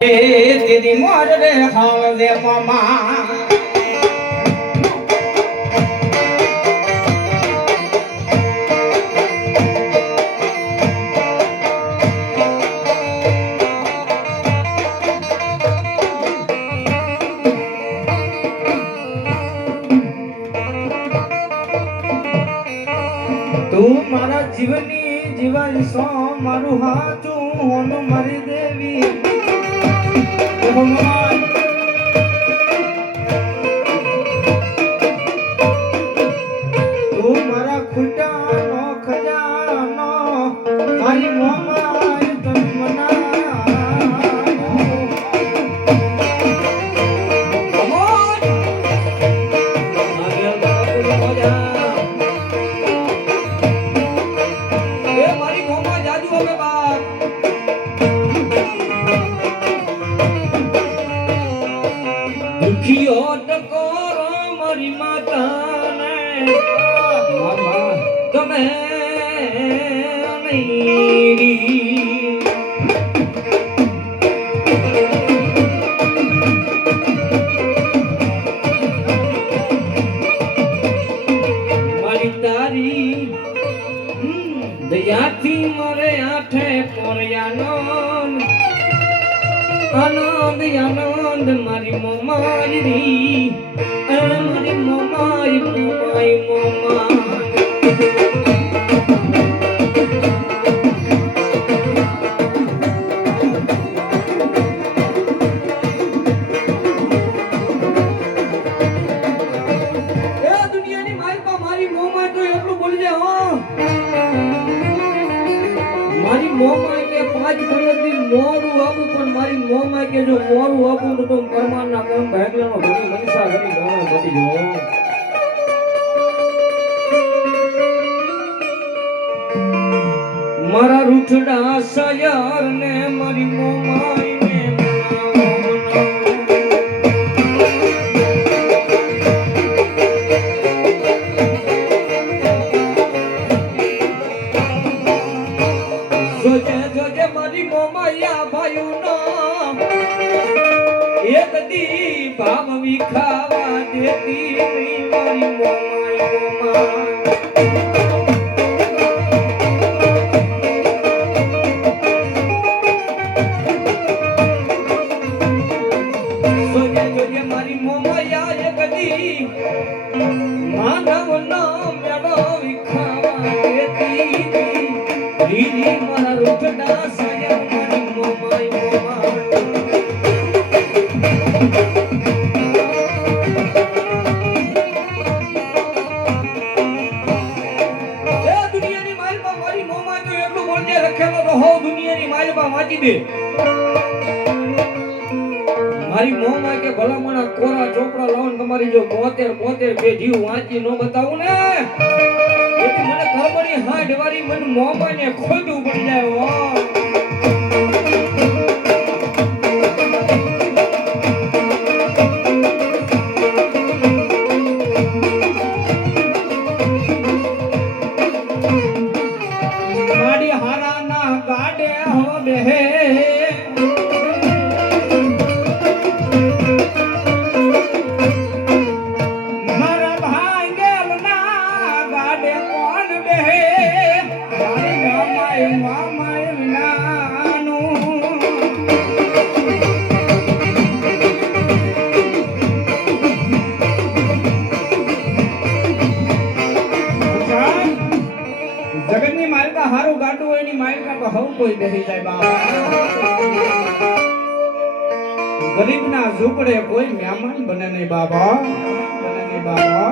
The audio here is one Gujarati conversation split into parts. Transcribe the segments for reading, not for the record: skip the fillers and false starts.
દીદી મોર રે હાવજે મામા તું મારા જીવનની જીવન સો મારું હાચું હોનું મારી દેવી તું મારા ખુટાનો ખજાનો મારી મોમાય તમના દુખિયો ટકોરો મારી માતાને મામા તમે નહીં મારી તારી દયાથી મરે આઠે પોરયાનો આનંદ આનંદ મારી મોમાયરી મારી મોમાય મોમાય મોમા દુનિયાની મારી પા મારી મોમાય તો એટલું બોલી જાય હો મારી મોમાય કે 5 વર્ષથી મોરું આપું પણ મારી મોમાય કે જો મોરું આપું તો પરમાનના કર્મ ભાગલાનો ઘણી મનસા ઘણી ગાણા બધી જો મારા રૂઠડા સયાર ને મારી મોમાય ને જોજે મારી મોમાયા ભાઈનો એક દી ભાવ વિખાવા દેતી નહીં મારી મોમાય મોમા જોજે મારી મોમાયા એક દી માનવનો મેળો વિખાવા દેતી દીદી મારા રૂઠડા સાયા મારી મોમાય મોમા દુનિયાની માલપા મારી મોમાય તો એટલું બોલજે રખેલો તો હો દુનિયાની માલપા વાંચી દે મારી મોમાય કે ભલામણા કોરા ચોપડા લાવન તમારી જો 72 બે જીવ વાંચી નો બતાવું ને એટલે મને કરમણી હાડ વારી મને મોમાય ને ખોટું પડી જાય હો માડી હારા ના ગાડે હો બેહે જગતની માલકા હારું ગાડું હોય ની માલકા તો હવ કોઈ બેહી જાય બાબા ગરીબના ઝૂંપડે કોઈ મહેમાન બને નહીં બાબા બને નહીં બાબા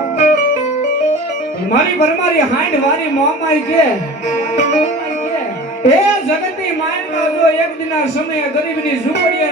મારી ભરમારી હાંડ વારી મોમાઈ કે એ જગતની માલકા જો એક દિના સમયે ગરીબની ઝૂંપડીએ